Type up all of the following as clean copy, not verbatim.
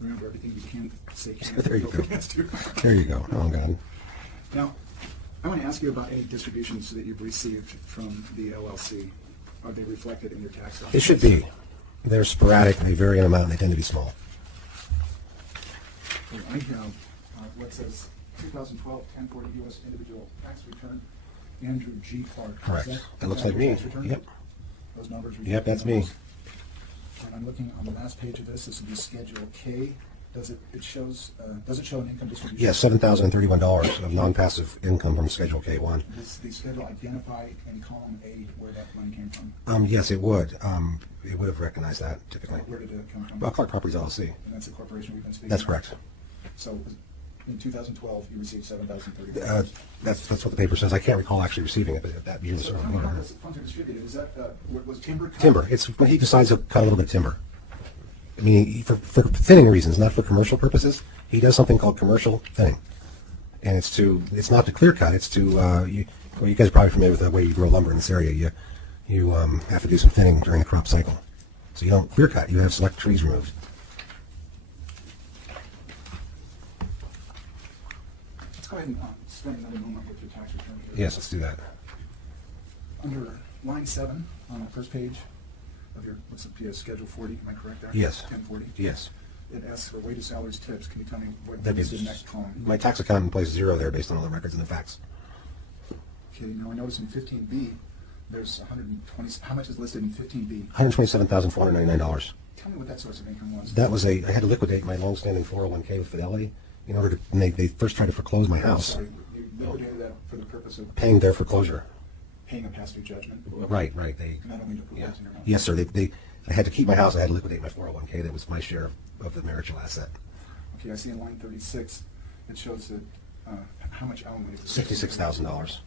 remember everything you can say. There you go. Yes, too. There you go. Oh, God. Now, I want to ask you about any distributions that you've received from the LLC. Are they reflected in your tax dollars? It should be. They're sporadic. They vary in amount, and they tend to be small. Well, I have what says 2012 1040 U.S. individual tax return, Andrew G. Clark. Correct. Is That looks your like me. tax return? Yep. Those numbers. Yep, that's me. And I'm looking on the last page of this. This would be Schedule K. Does it show an income distribution? Yes, $7,031 of non-passive income from Schedule K1. Does the schedule identify in column A where that money came from? Yes, it would. It would have recognized that typically. Where did it come from? Well, Clark Properties LLC. And that's the corporation we've been speaking That's of? correct. So in 2012, you received $7,030. That's what the paper says. I can't recall actually receiving it, but that year. So how many funds are distributed? Is that, was timber cut? Timber. It's when he decides to cut a little bit of timber. I mean, for thinning reasons, not for commercial purposes. He does something called commercial thinning, and it's not to clear cut. It's to you guys are probably familiar with the way you grow lumber in this area. You have to do some thinning during the crop cycle, so you don't clear cut. You have select trees removed. Let's go ahead and spend another moment with your tax return here. Yes, let's do that. Under line 7 on the first page of your, what's the Schedule 40, am I correct there? Yes. 1040? Yes. It asks for wages, salaries, tips. Can you tell me what That is is the next column? my tax accountant places 0 there based on all the records and the facts. Okay, now I notice in 15B, there's 120, how much is listed in 15B? $127,499. Tell me what that source of income was. That was I had to liquidate my long-standing 401k with Fidelity in order to, and they first tried to foreclose my house, Sorry, you liquidated that for the purpose of paying their foreclosure. paying a past due judgment? Right. They, Not only to put yeah. words in your mouth. Yes, sir. I had to keep my house. I had to liquidate my 401k. That was my share of the marital asset. Okay, I see in line 36, it shows that, how much alimony is $66,000.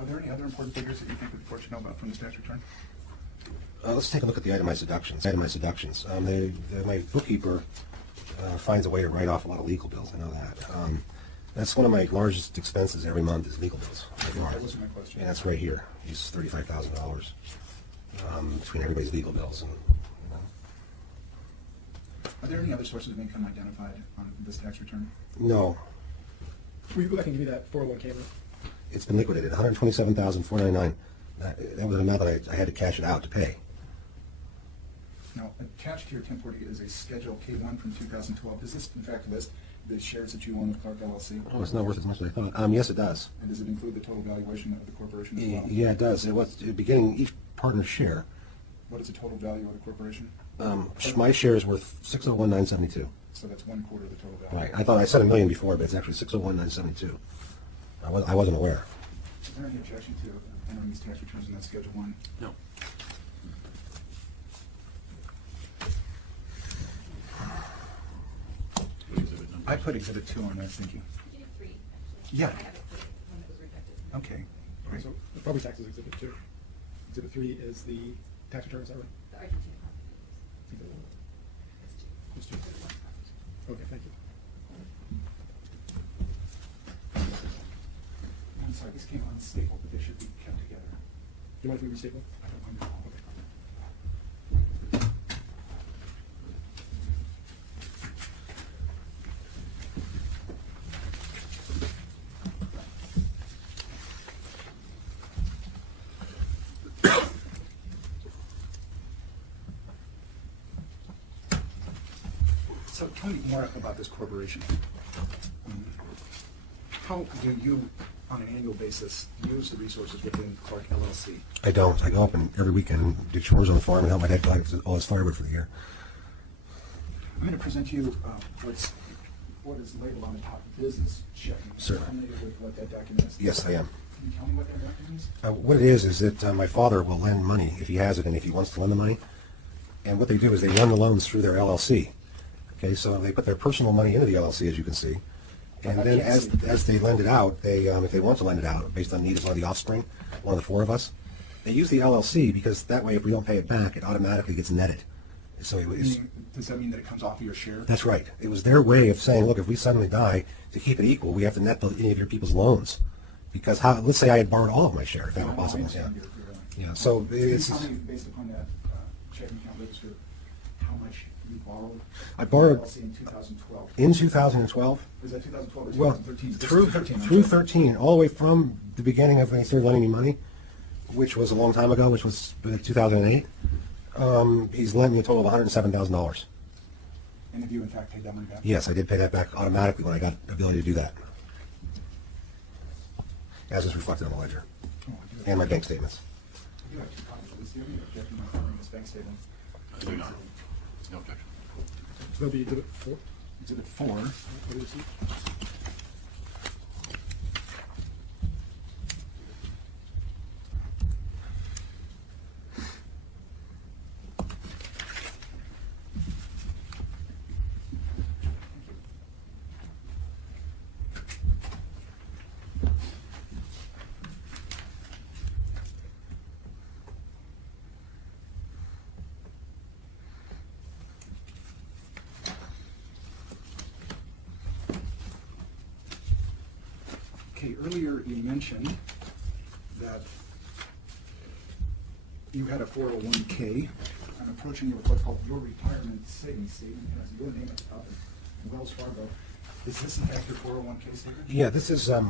Are there any other important figures that you think that the court should know about from this tax return? Let's take a look at the itemized deductions. My bookkeeper finds a way to write off a lot of legal bills. I know that. That's one of my largest expenses every month is legal bills. That wasn't my question. And that's right here. It's $35,000 between everybody's legal bills. And, Are there any other sources of income identified on this tax return? no, Will you go back and give me that 401k? it's been liquidated. $127,499. That was an amount that I had to cash it out to pay. Now, attached to your 1040 is a Schedule K1 from 2012. Does this, in fact, list the shares that you own of Clark LLC? Oh, it's not worth as much as I thought. Yes, it does. And does it include the total valuation of the corporation as well? Yeah, it does. It was beginning each partner's share. What is the total value of the corporation? My share is worth $601,972. So that's 1/4 of the total value. Right. I thought I said $1 million before, but it's actually $601,972. I wasn't aware. Is there any objection to entering these tax returns in that Schedule 1? No. I put Exhibit 2 on there, thank you. You did 3, actually. Yeah. I have it for one that was rejected. Okay. All right. So the property tax is Exhibit 2. Exhibit 3 is the tax return, is that right? The Argentina property. Exhibit one. That's 2. Just 2. Okay, thank you. I'm sorry, this came unstable, but they should be kept together. Do you mind if we restate one? I don't mind at all. So tell me more about this corporation. How do you, on an annual basis, use the resources within Clark LLC? I don't. I go up and every weekend and do chores on the farm and help my dad collect all his firewood for the year. I'm going to present to you what is labeled on the top, business checking. Sir. Are you familiar with what that document is? Yes, I am. Can you tell me what that document is? What it is that my father will lend money if he has it and if he wants to lend the money. And what they do is they run the loans through their LLC. Okay, so they put their personal money into the LLC, as you can see. And then as they lend it out, if they want to lend it out based on need of one of the offspring, one of the 4 of us, they use the LLC because that way if we don't pay it back, it automatically gets netted. So Does that mean that it comes off of your share? that's right. It was their way of saying, look, if we suddenly die, to keep it equal, we have to net any of your people's loans. Because let's say I had borrowed all of my share, if that were I possible. Yeah. understand your Yeah. So Can you it's tell me, based upon that checking account register, how much you borrowed? I borrowed- LLC in 2012. In 2012, Was that 2012 or well, 2013? This is through 13, I'm through sorry. 13, all the way from the beginning of when he started lending me money, which was a long time ago, which was 2008, he's lent me a total of $107,000. And have you in fact paid that money back? Yes, I did pay that back automatically when I got the ability to do that, as is reflected on the ledger Oh, I do have- and my bank statements. I do have two copies of this. Do you have any objection to my covering this bank statement? I do not. No objection. So that'll be exhibit 4. Exhibit 4. What do you see? Okay, earlier you mentioned that you had a 401K. I'm approaching you with what's called your retirement savings statement. It has your name at the top of Wells Fargo. Is this in fact your 401K statement? Yeah, this is a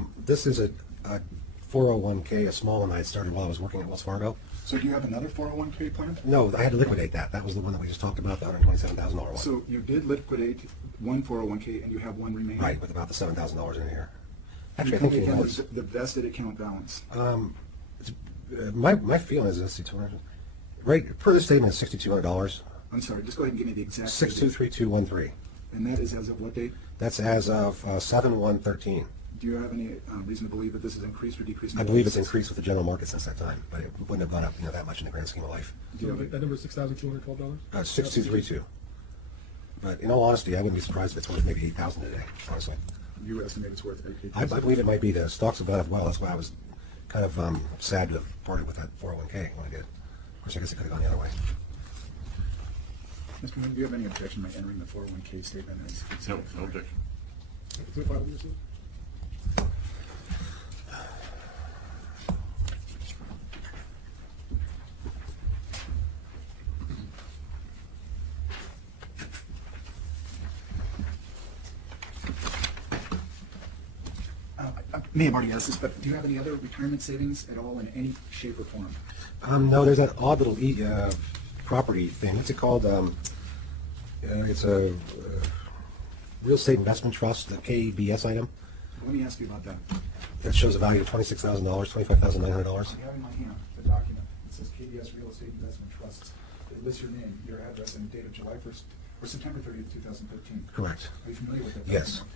401k, a small one I had started while I was working at Wells Fargo. So do you have another 401K plan? No, I had to liquidate that. That was the one that we just talked about, the $127,000 one. So you did liquidate one 401K and you have one remaining? Right, with about the $7,000 in here. And Actually, I tell think me it again was. the vested account balance. My feeling is, let's see, 200. Right, per the statement, it's $6,200. I'm sorry, just go ahead and give me the exact. figure. 623213. And that is as of what date? That's as of 7/1/13. Do you have any reason to believe that this has increased or decreased? in I believe it's value? increased with the general market since that time, but it wouldn't have gone up, that much in the grand scheme of life. Do you So have that number is $6,212? 6232. But in all honesty, I wouldn't be surprised if it's worth maybe 8,000 today, honestly. You estimate it's worth I believe it might be. The stocks have gone up well. That's why I was kind of sad to have parted with that 401k when I did. Of course, I guess it could have gone the other way. Mr. Moon, do you have any objection by entering the 401K statement as? No, no objection. Exhibit 5, what do you see? I may have already asked this, but do you have any other retirement savings at all in any shape or form? No, there's that odd little property thing. What's it called? It's a real estate investment trust, the KBS item. Let me ask you about that. That shows a value of $26,000, $25,900. I have in my hand the document. It says KBS Real Estate Investment Trusts. It lists your name, your address, and date of July 1st or September 30th, 2013. Correct. Are you familiar with that Yes. document?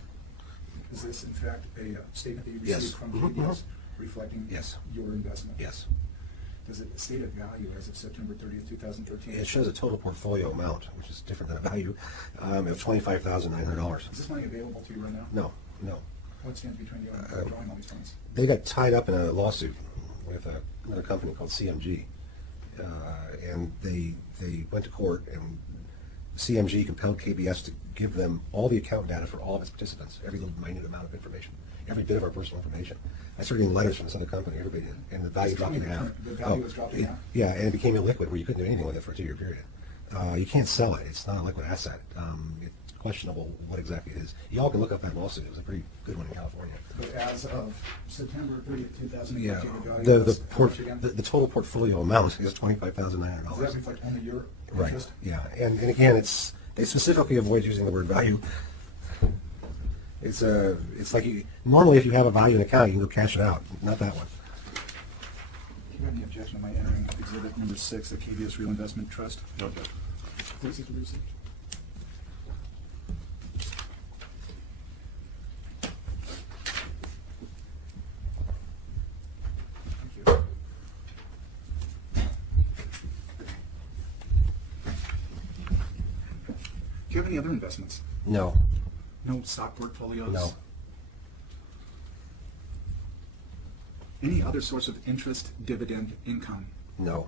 Is this in fact a statement that you Yes. received from Mhm, KBS reflecting Yes. your investment? Yes. Does it state a value as of September 30th, 2013? It shows a total portfolio amount, which is different than a value, of $25,900. Is this money available to you right now? No, no. What stands between you and drawing all these funds? They got tied up in a lawsuit with another company called CMG, and they went to court, and CMG compelled KBS to give them all the account data for all of its participants, every little minute amount of information, every bit of our personal information. I started getting letters from this other company, everybody did, and the value dropped in half. The value was dropped in half? Yeah, and it became illiquid, where you couldn't do anything with it for a 2-year period. You can't sell it; it's not a liquid asset. It's questionable what exactly it is. Y'all can look up that lawsuit; it was a pretty good one in California. But as of September 30th, 2013, Yeah, the value the was how much again? the total portfolio amount is Does that $25,900. reflect only your Right. interest? Yeah, and again, they specifically avoid using the word value. It's like normally if you have a value in an account, you can go cash it out. Not that one. Do you have any objection to my entering exhibit number 6, the KBS Real Investment Trust? No objection. 36 to receipt. Thank you. Do you have any other investments? No, No stock portfolios? no, Any other source of interest, dividend, income? no.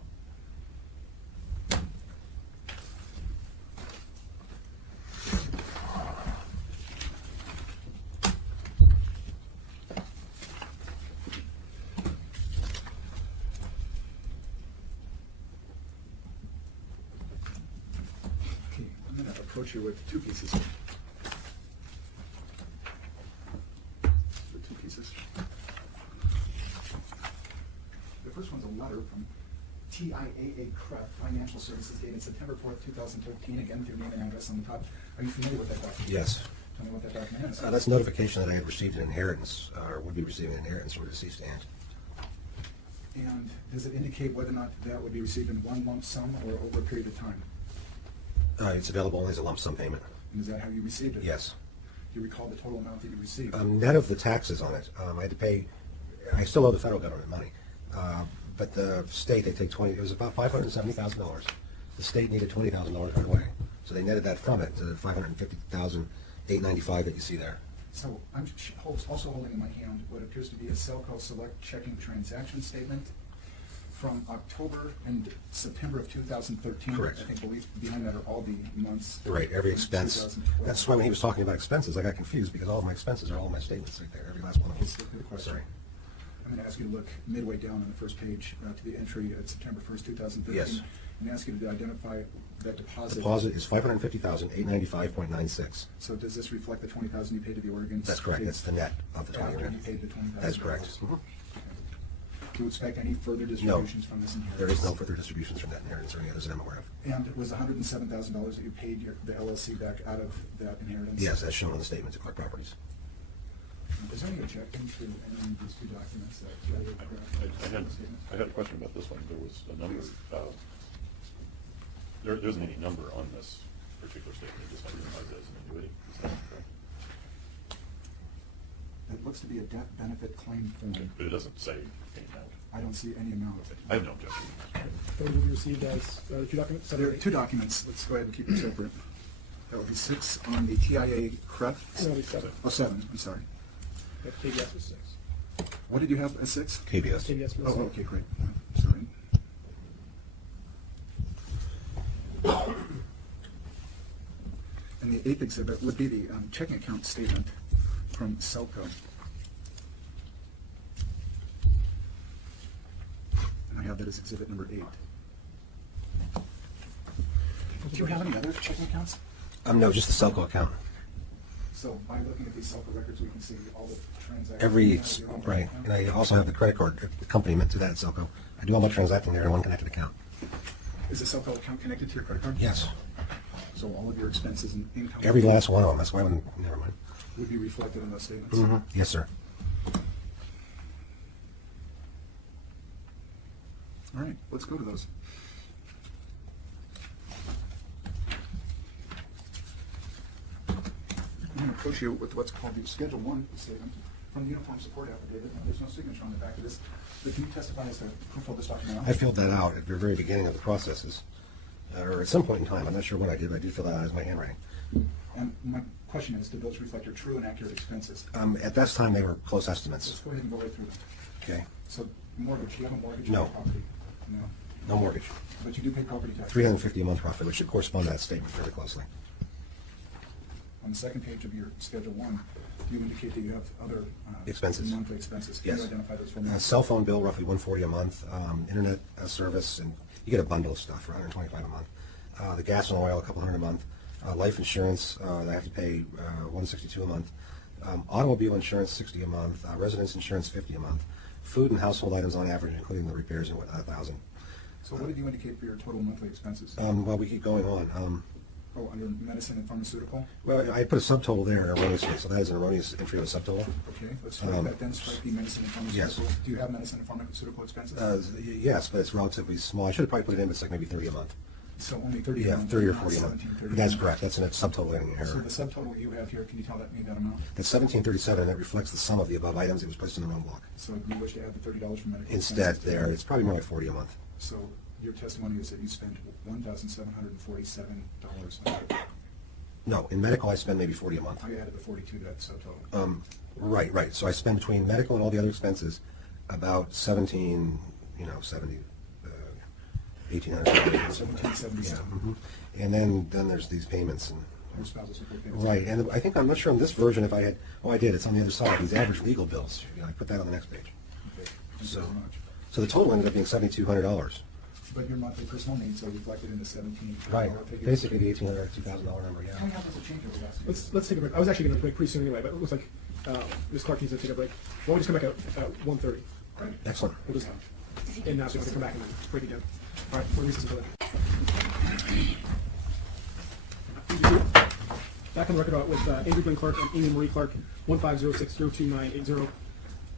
Okay, I'm going to approach you with two pieces. The two pieces. The first one's a letter from TIAA CREP Financial Services dated September 4th, 2013, again with your name and address on the top. Are you familiar with that document? Yes. Tell me what that document is. That's notification that I had received an inheritance, or would be receiving an inheritance from a deceased aunt. And does it indicate whether or not that would be received in one lump sum or over a period of time? It's available only as a lump sum payment. And is that how you received it? Yes. Do you recall the total amount that you received? Net of the taxes on it, I had to pay, I still owe the federal government money. But the state, they take it was about $570,000. The state needed $20,000 right away. So they netted that from it to the $550,895 that you see there. So I'm also holding in my hand what appears to be a Selco Select checking transaction statement from October and September of 2013. Correct. I think behind that are all the months. Right, every in expense. 2012. That's why when he was talking about expenses, I got confused because all of my expenses are all my statements right there, every last one of Let's look at the them. question. Sorry. I'm going to ask you to look midway down on the first page to the entry at September 1st, 2013. Yes. And ask you to identify that deposit. Deposit is $550,895.96. So does this reflect the $20,000 you paid to the Oregon? That's correct, State that's the net of the 20 after you grand. paid the $20,000? That's correct. Do you expect any further distributions from this inheritance? There is no further distributions from that inheritance or any others that I'm aware of. And it was $107,000 that you paid the LLC back out of that inheritance? Yes, that's shown on the statement to Clark Properties. Is there any objection to any of these two documents that? I had a question about this one. There was a number, there isn't any number on this particular statement, it just identifies it as an annuity. Is that correct? It looks to be a death benefit claim form. But it doesn't say any amount. I don't see any amount. I have no objection. Those will be received as two documents? So there are two documents. Let's go ahead and keep them separate. That would be 6 on the TIA CREP. That'll be 7. Oh, 7, I'm sorry. That KBS is 6. What did you have as 6? KBS. KBS was Oh, 7. okay, great. Sorry. And the 8th exhibit would be the checking account statement from Selco. And I have that as exhibit number 8. Do you have any other checking accounts? No, just the Selco account. So by looking at these Selco records, we can see all the transactions. Right, and I also have the credit card accompaniment to that at Selco. I do all my transacting there in one connected account. Is the Selco account connected to your credit card? Yes, So all of your expenses and income? every last one of them, that's why I wouldn't, never mind. Would be reflected in those statements? Yes, sir. All right, let's go to those. I'm going to approach you with what's called the Schedule 1 statement from the Uniform Support Affidavit. Now, there's no signature on the back of this, but can you testify as to who filled this document out? I filled that out at the very beginning of the processes, or at some point in time. I'm not sure when I did, but I did fill that out as my handwriting. And my question is, did those reflect your true and accurate expenses? At that time, they were close Let's estimates. go ahead and go right through them. Okay, So mortgage, do you have a mortgage? No. on your property? No. no mortgage. But you do pay property tax? $350 a month roughly, which should correspond to that statement very closely. On the second page of your Schedule 1, do you indicate that you have other Expenses. monthly expenses? Can Yes. you identify those for me? Cell phone bill, roughly $140 a month. Internet service, and you get a bundle of stuff for $125 a month. The gas and oil, a couple hundred a month. Life insurance, I have to pay $162 a month. Automobile insurance, $60 a month. Residence insurance, $50 a month. Food and household items on average, including the repairs, and $1,000. So what did you indicate for your total monthly expenses? Well, we keep going on. Oh, under medicine and pharmaceutical? Well, I put a subtotal there erroneously, so that is an erroneous entry of a subtotal. Okay, let's strike that then, strike the medicine and pharmaceutical. Yes. Do you have medicine and pharmaceutical expenses? Yes, but it's relatively small. I should have probably put it in, but it's like maybe 30 a month. So only 30 a Yeah, month? 30 or not 40 a month. 1730 That's a month? correct. That's a subtotal in So error. the subtotal you have here, can you tell me that amount? That's 1737, and it reflects the sum of the above items. It was placed in the wrong block. So you wish to add the $30 for medical Instead, expenses? there, it's probably more like 40 a month. So your testimony is that you spent $1,747. No, in medical, I spend maybe 40 a month. I added the 42 to that subtotal. Right. So I spend between medical and all the other expenses about 1800. 1777. And then there's these payments and. Your spousal support payments. Right, and I think, I'm not sure on this version if I had, I did, it's on the other side, these average legal bills. I put that on the next page. Okay, thank you So, very much. so the total ended up being $7,200. But your monthly personal needs are reflected in the 17. Right, figure. basically the $1,800, $2,000 number, yeah. Tell me how this will change over the last few years. Let's take a break. I was actually going to break pretty soon anyway, but it looks like Ms. Clark needs to take a break. Why don't we just come back at 1:30? Great. Excellent. We'll just and now so we can come back and then break again. All right, we'll recess until then. Back on the record with Andrew Glenn Clark and Amy Marie Clark, 150602980.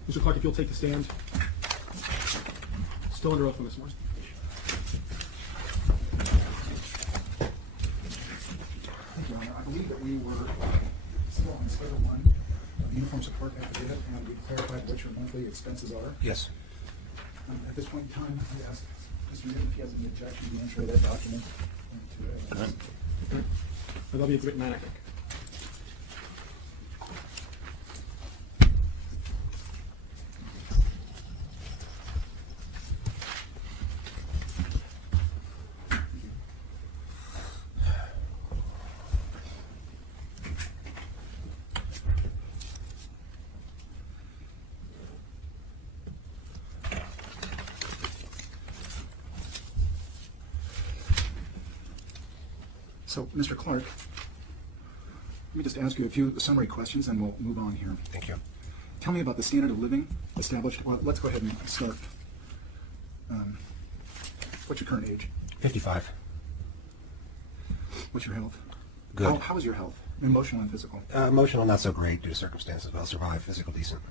Mr. Clark, if you'll take the stand. Still under oath on this morning. Thank you, Your Honor. I believe that we were still on Schedule 1 of the Uniform Support Affidavit, and we clarified what your monthly expenses are. Yes. At this point in time, I ask Mr. Newton if he has any objection to the entry of that document into evidence. Okay. That'll be Exhibit 9, I think. So, Mr. Clark, let me just ask you a few summary questions and we'll move on here. Thank you. Tell me about the standard of living established. Well, let's go ahead and start. What's your current age? 55. What's your health? Good. How is your health? Emotional and physical? Emotional, not so great due to circumstances, but I'll survive. Physical, decent.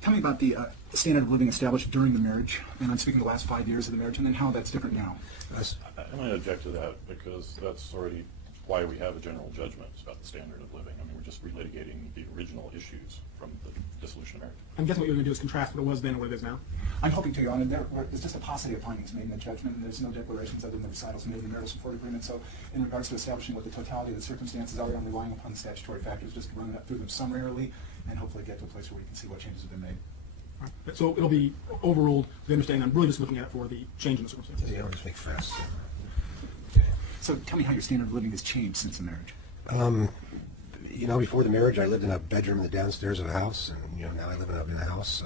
Tell me about the standard of living established during the marriage, and I'm speaking the last 5 years of the marriage, and then how that's different now. I might object to that because that's already why we have a general judgment about the standard of living. I mean, we're just relitigating the original issues from the dissolution of marriage. I'm guessing what you're going to do is contrast what it was then and what it is now. I'm hoping to, Your Honor, there's just a paucity of findings made in the judgment, and there's no declarations other than the recitals made in the marital support agreement. So in regards to establishing what the totality of the circumstances are, I'm relying upon the statutory factors, just to run through them summarily, and hopefully get to a place where we can see what changes have been made. All right. So it'll be overruled. We understand. I'm really just looking at it for the change in the circumstances. You know, just make fast. So tell me how your standard of living has changed since the marriage. You know, before the marriage, I lived in a bedroom in the downstairs of a house, and you know, now I live in a house.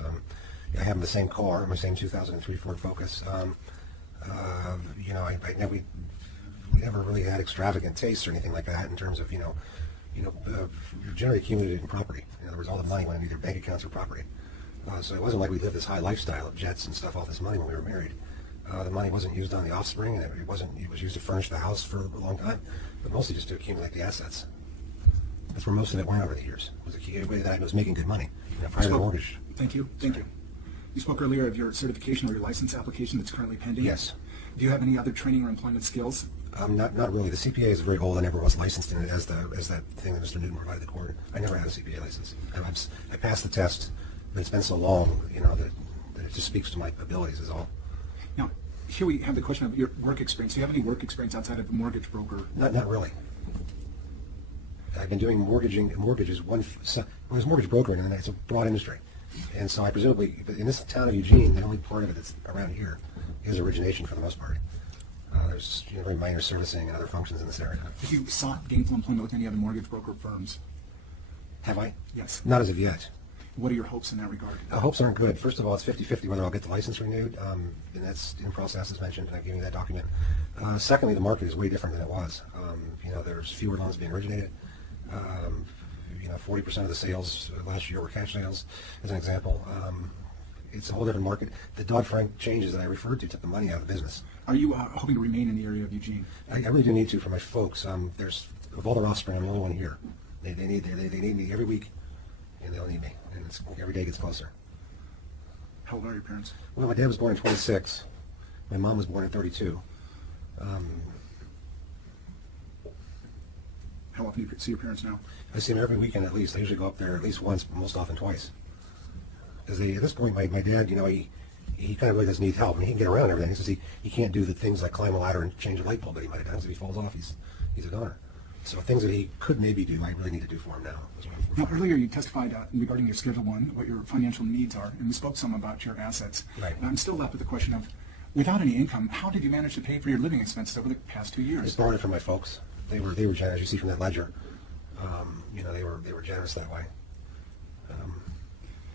I have the same car, my same 2003 Ford Focus. You know, I we never really had extravagant tastes or anything like that in terms of you're generally accumulated in property. In other words, all the money went into either bank accounts or property. So it wasn't like we lived this high lifestyle of jets and stuff, all this money when we were married. The money wasn't used on the offspring, and it was used to furnish the house for a long time, but mostly just to accumulate the assets. That's where most of it went over the years. It was a way that I was making good money, prior to the mortgage. Thank you. Thank you. You spoke earlier of your certification or your license application that's currently pending. Yes. Do you have any other training or employment skills? Not really. The CPA is very old. I never was licensed in it as that thing that Mr. Newton provided the court. I never had a CPA license. I passed the test, but it's been so long, that it just speaks to my abilities is all. Now, here we have the question of your work experience. Do you have any work experience outside of a mortgage broker? Not really. I've been doing mortgages. I was a mortgage broker, and it's a broad industry. And so I presumably, in this town of Eugene, the only part of it that's around here is origination for the most part. There's very minor servicing and other functions in this area. Have you sought gainful employment with any other mortgage broker firms? Have I? Yes. Not as of yet. What are your hopes in that regard? Hopes aren't good. First of all, it's 50-50 whether I'll get the license renewed, and that's in process, as mentioned, and I gave you that document. Secondly, the market is way different than it was. There's fewer loans being originated. 40% of the sales last year were cash sales, as an example. It's a whole different market. The Dodd-Frank changes that I referred to took the money out of the business. Are you hoping to remain in the area of Eugene? I really do need to for my folks. Of all their offspring, I'm the only one here. They need me every week, and they'll need me. And every day gets closer. How old are your parents? Well, my dad was born in 26. My mom was born in 32. How often do you see your parents now? I see them every weekend at least. I usually go up there at least once, but most often twice. Because at this point, my dad, he kind of really does need help. I mean, he can get around and everything. He says he can't do the things like climb a ladder and change a light bulb, but he might have times if he falls off, he's a goner. So things that he could maybe do, I really need to do for him now. Now, earlier you testified regarding your Schedule 1, what your financial needs are, and we spoke some about your assets. Right. And I'm still left with the question of, without any income, how did you manage to pay for your living expenses over the past 2 I years? just borrowed it from my folks. They were generous. You see from that ledger, they were generous that way.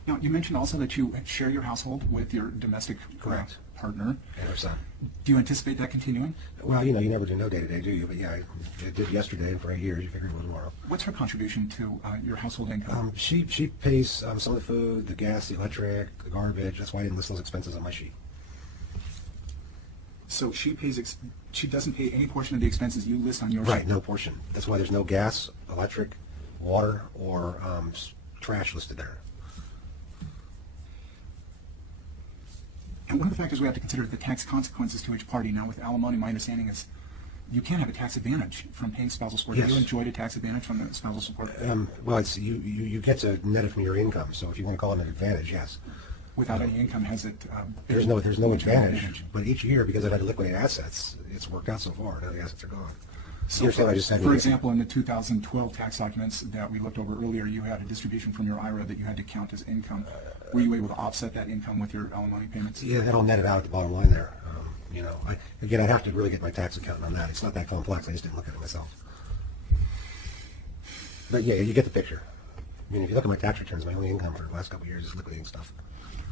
Now, you mentioned also that you share your household with your domestic Correct. partner. And her son. Do you anticipate that continuing? Well, you know, you never do no day-to-day, do you? But yeah, I did yesterday, and for 8 years, you figure it will tomorrow. What's her contribution to your household income? She pays some of the food, the gas, the electric, the garbage. That's why I didn't list those expenses on my sheet. So she pays. She doesn't pay any portion of the expenses you list on your Right, sheet? no portion. That's why there's no gas, electric, water, or trash listed there. And one of the factors we have to consider is the tax consequences to each party. Now, with alimony, my understanding is you can have a tax advantage from paying spousal support. Have Yes. you enjoyed a tax advantage from the spousal support Well, it's you get to net it from your income. So if you want to call it an advantage, yes. without any income? Has it? There's no material advantage. But each year, because I've had to liquidate assets, it's worked out so far. Now the assets are gone. So, You understand what I just said? for example, in the 2012 tax documents that we looked over earlier, you had a distribution from your IRA that you had to count as income. Were you able to offset that income with your alimony payments? Yeah, that'll net it out at the bottom line there. You know, I'd have to really get my tax accountant on that. It's not that complex. I just didn't look at it myself. But yeah, you get the picture. I mean, if you look at my tax returns, my only income for the last couple of years is liquidating stuff.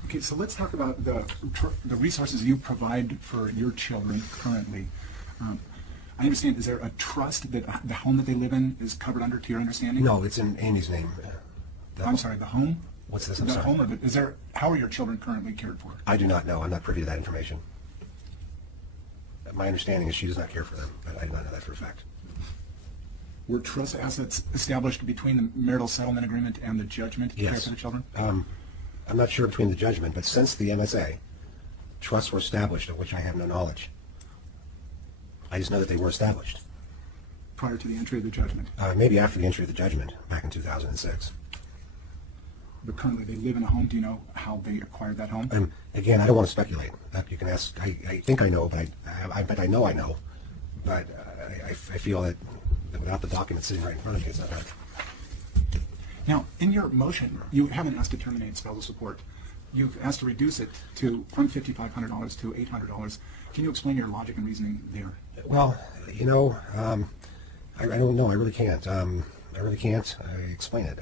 Okay, so let's talk about the resources you provide for your children currently. I understand, is there a trust that the home that they live in is covered under, to your understanding? No, it's in Amy's name. I'm sorry, the home? What's this? I'm The sorry. home, or is there, how are your children currently cared for? I do not know. I'm not privy to that information. My understanding is she does not care for them. I do not know that for a fact. Were trust assets established between the marital settlement agreement and the judgment to care Yes. for the children? I'm not sure between the judgment, but since the MSA, trusts were established of which I have no knowledge. I just know that they were established. Prior to the entry of the judgment? Maybe after the entry of the judgment back in 2006. But currently they live in a home. Do you know how they acquired that home? Again, I don't want to speculate. That you can ask. I think I know, but I bet I know I know. But I feel that without the document sitting right in front of me, it's not right. Now, in your motion, you haven't asked to terminate spousal support. You've asked to reduce it from $5,500 to $800. Can you explain your logic and reasoning there? Well, you know, I don't know. I really can't. I really can't explain it.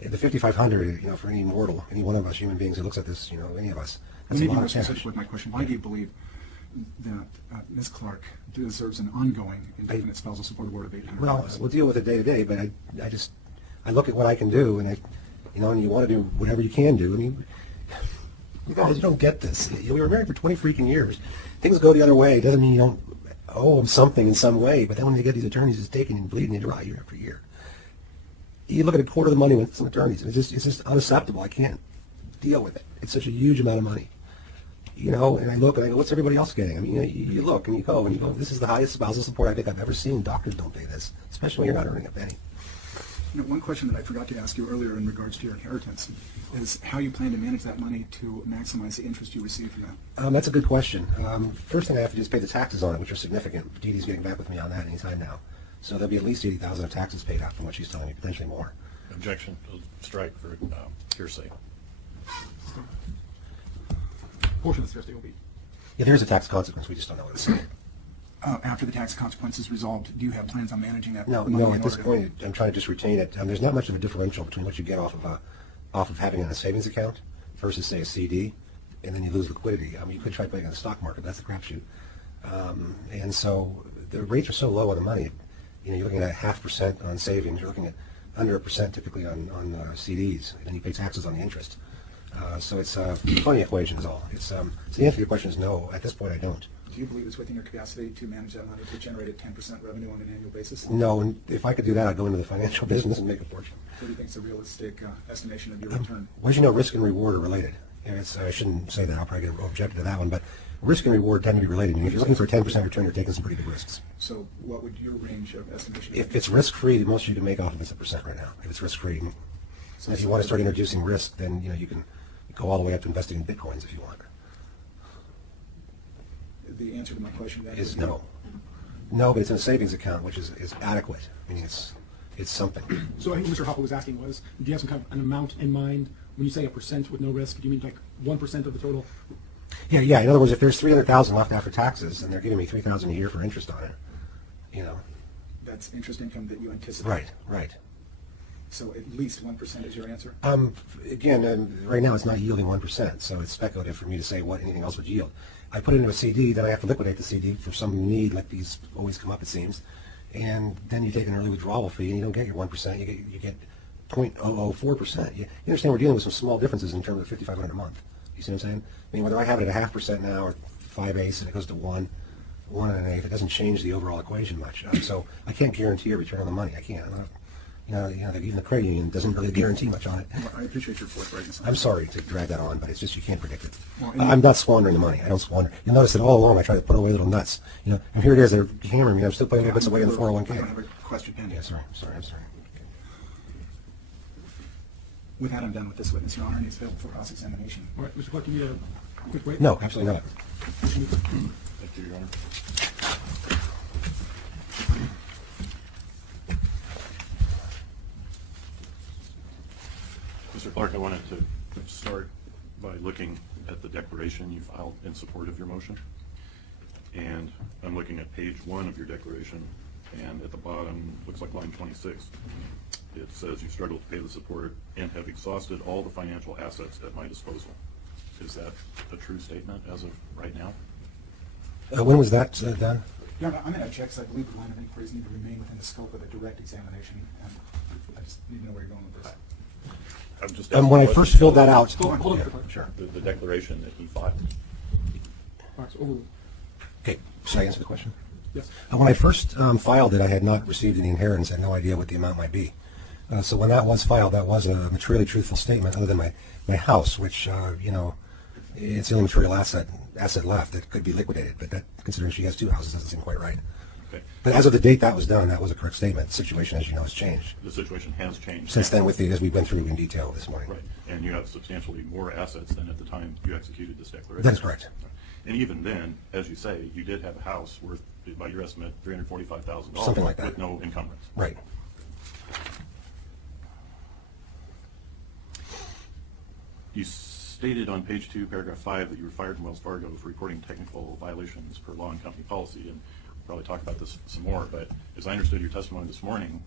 The 5,500, you know, for any mortal, any one of us human beings who looks at this, you know, any of us, Let that's me a be lot more of specific cash. with my question. Why do you believe that Ms. Clark deserves an ongoing indefinite spousal support award of $800? Well, we'll deal with it day to day, but I look at what I can do, and you know, and you want to do whatever you can do. I mean, you guys, you don't get this. We were married for 20 freaking years. Things go the other way. It doesn't mean you don't owe them something in some way, but then when you get these attorneys, it's taking and bleeding you dry year after year. You look at a quarter of the money with some attorneys, and it's just unacceptable. I can't deal with it. It's such a huge amount of money. You know, and I look and I go, what's everybody else getting? I mean, you look and you go, this is the highest spousal support I think I've ever seen. Doctors don't pay this, especially when you're not earning a penny. You know, one question that I forgot to ask you earlier in regards to your inheritance is how you plan to manage that money to maximize the interest you receive from that. That's a good question. First thing I have to do is pay the taxes on it, which are significant. Dee Dee's getting back with me on that anytime now. So there'll be at least $80,000 of taxes paid out from what she's telling me, potentially more. Objection to strike for hearsay. Portion of the hearsay will be. Yeah, there is a tax consequence. We just don't know what it is. After the tax consequence is resolved, do you have plans on managing that No, money? no. in At this order to- point, I'm trying to just retain it. There's not much of a differential between what you get off of having it in a savings account versus, say, a CD, and then you lose liquidity. I mean, you could try putting it in the stock market. That's the crapshoot. And so the rates are so low on the money. You know, you're looking at 0.5% on savings. You're looking at under 1% typically on CDs, and then you pay taxes on the interest. So it's a funny equation is all. So the answer to your question is no. At this point, I don't. Do you believe it's within your capacity to manage that money to generate a 10% revenue on an annual basis? No, and if I could do that, I'd go into the financial business and make a fortune. What do you think is a realistic estimation of your return? Well, as you know, risk and reward are related. And I shouldn't say that. I'll probably get objected to that one. But risk and reward tend to be related. And if you're looking for a 10% return, you're taking some pretty big risks. So what would your range of estimation be? If it's risk-free, the most you can make off of it's 1% right now. If it's risk-free. And if you want to start introducing risk, then you can go all the way up to investing in bitcoins if you want. The answer to my question then Is would be no. No, but it's in a savings account, which is adequate. I mean, it's something. So I think what Mr. Hopper was asking was, do you have some kind of an amount in mind when you say 1% with no risk? Do you mean like 1% of the total? Yeah. In other words, if there's $300,000 left after taxes, and they're giving me $3,000 a year for interest on it, That's interest income that you anticipate. Right. So at least 1% is your answer? Again, right now it's not yielding 1%, so it's speculative for me to say what anything else would yield. I put it into a CD, then I have to liquidate the CD for some need, like these always come up, it seems. And then you take an early withdrawal fee, and you don't get your 1%, you get 0.004%. You understand we're dealing with some small differences in terms of $5,500 a month. You see what I'm saying? I mean, whether I have it at 0.5% now or 5/8 and it goes to 1 1.125, it doesn't change the overall equation much. So I can't guarantee a return on the money. I can't. I'm not, even the credit union doesn't really guarantee much on it. Well, I appreciate your forthrightness. I'm sorry to drag that on, but it's just you can't predict it. Well, I'm not squandering the money. I don't squander. You'll notice that all along I try to put away little nuts. And here it is. They're hammering me. I'm still putting little bits away in the 401k. I don't have a question pending. Yeah, sorry. I'm sorry. With that, I'm done with this witness, Your Honor, and he's available for cross-examination. All right, Mr. Clark, you need a quick break? No, absolutely not. Thank you, Your Honor. Mr. Clark, I wanted to start by looking at the declaration you filed in support of your motion. And I'm looking at page 1 of your declaration, and at the bottom, looks like line 26. It says you struggled to pay the support and have exhausted all the financial assets at my disposal. Is that a true statement as of right now? When was that done? Your Honor, I'm going to object because I believe the line of inquiries need to remain within the scope of a direct examination, and I just need to know where you're going with this. I'm just When I asking first what filled that out, Hold on, Yeah, Mr. Clark. sure. the declaration that he filed. All right, so overruled. Okay, should I answer the question? Yes. When I first filed it, I had not received any inheritance. I had no idea what the amount might be. So when that was filed, that was a materially truthful statement, other than my house, which it's the only material asset left that could be liquidated. But that, considering she has 2 houses, doesn't seem quite right. Okay. But as of the date that was done, that was a correct statement. The situation, as you know, has changed The situation has changed. since then, as we went through in detail this morning. Right, and you have substantially more assets than at the time you executed this declaration. That is correct. And even then, as you say, you did have a house worth, by your estimate, $345,000. Something like that. With no encumbrance. Right. You stated on page 2, paragraph 5, that you were fired from Wells Fargo for reporting technical violations per law and company policy, and we'll probably talk about this some more, but as I understood your testimony this morning,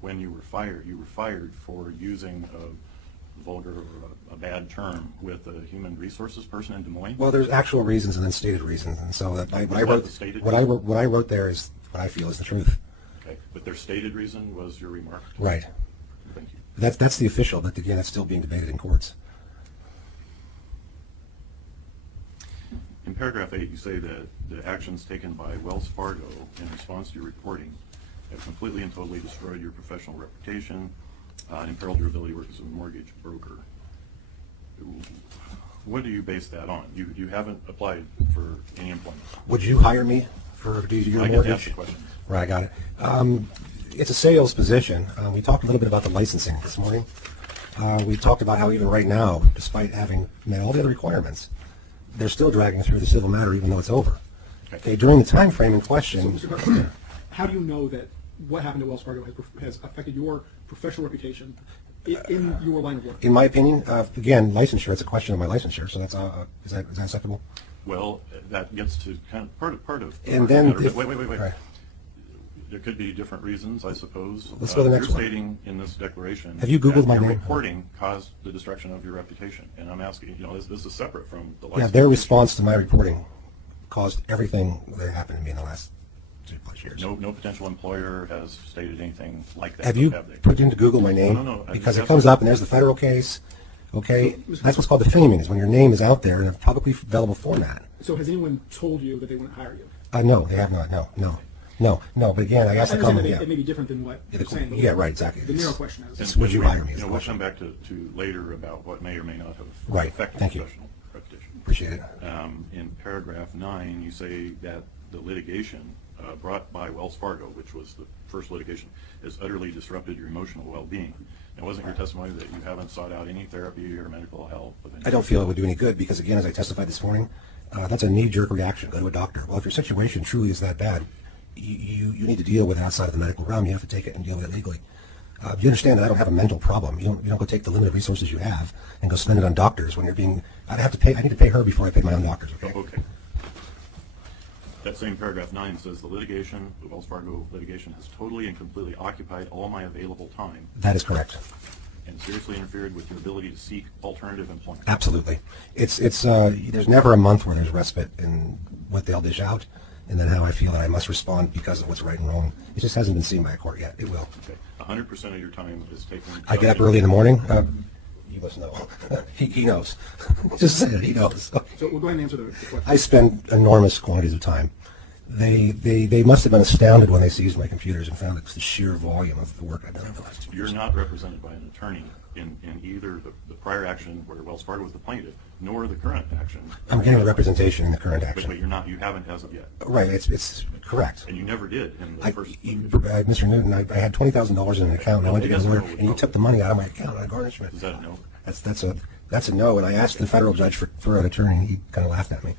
when you were fired for using a vulgar or a bad term with a human resources person in Des Moines? Well, there's actual reasons and then stated reasons, and so what I that wrote, the stated what I wrote there is what I feel is the truth. Okay, but their stated reason was your remark? Right. Thank you. That's the official, but again, that's still being debated in courts. In paragraph 8, you say that the actions taken by Wells Fargo in response to your reporting have completely and totally destroyed your professional reputation and imperiled your ability to work as a mortgage broker. What do you base that on? You haven't applied for any employment. Would you hire me for do your I get mortgage? to ask the question. Right, I got it. It's a sales position. We talked a little bit about the licensing this morning. We talked about how even right now, despite having met all the other requirements, they're still dragging through the civil matter even though it's over. Okay, during the time frame in question, So, Mr. Clark, how do you know that what happened to Wells Fargo has affected your professional reputation in your line of work? in my opinion, again, licensure, it's a question of my licensure, so that's is that acceptable? Well, that gets to kind of part of. And then Wait. if- Wait. Right. There could be different reasons, I suppose. Let's go to the next You're one. stating in this declaration. Have you Googled that my your name? reporting caused the destruction of your reputation, and I'm asking, this is separate from the license. Yeah, their response to my reporting caused everything that happened to me in the last 2+ years. No potential employer has stated anything like that. Have you they? put into Google my name? No. Because That's it comes what- up and there's the federal case. Okay, that's what's called defaming, is when your name is out there in a publicly available format. So has anyone told you that they wouldn't hire you? No, they have not. No. But again, I asked the understand comment. that it may be different than what you're saying. but Yeah, right, exactly. The narrow question is, Would you hire me is the We'll question. come back to later about what may or may not have Right, affected thank you. professional reputation. Appreciate it. In paragraph 9, you say that the litigation brought by Wells Fargo, which was the first litigation, has utterly disrupted your emotional well-being. Now, wasn't your testimony that you haven't sought out any therapy or medical help? Of any I don't feel it would do any good because, again, as I testified this morning, that's a knee-jerk reaction. Go to a doctor. Well, if your situation truly is that bad, you need to deal with it outside of the medical realm. You have to take it and deal with it legally. You understand that I don't have a mental problem. You don't go take the limited resources you have and go spend it on doctors when you're being. I need to pay her before I pay my own doctors. Okay. Okay. That same paragraph 9 says the litigation, the Wells Fargo litigation has totally and completely occupied all my available time That is correct. and seriously interfered with your ability to seek alternative employment. Absolutely. There's never a month where there's respite in what they'll dish out and then how I feel that I must respond because of what's right and wrong. It just hasn't been seen by a court yet. It will. Okay. 100% of your time is taken. I get up early in the morning. You must know. He knows. Just say it. He knows. So we'll go ahead and answer the question. I spend enormous quantities of time. They must have been astounded when they seized my computers and found the sheer volume of the work I've done over the last 2 years. You're not represented by an attorney in either the prior action where Wells Fargo was the plaintiff, nor the current action. I'm getting the representation in the current But action. you're not, you haven't as of yet. Right. It's correct. And you never did in the first. Mr. Newton, I had $20,000 in an account, and I went to get a lawyer, and you took the money out of my account on a garnishment. Is that a no? That's a no, and I asked the federal judge for an attorney, and he kind of laughed at me.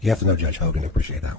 You have to know Judge Hogan, I appreciate that one.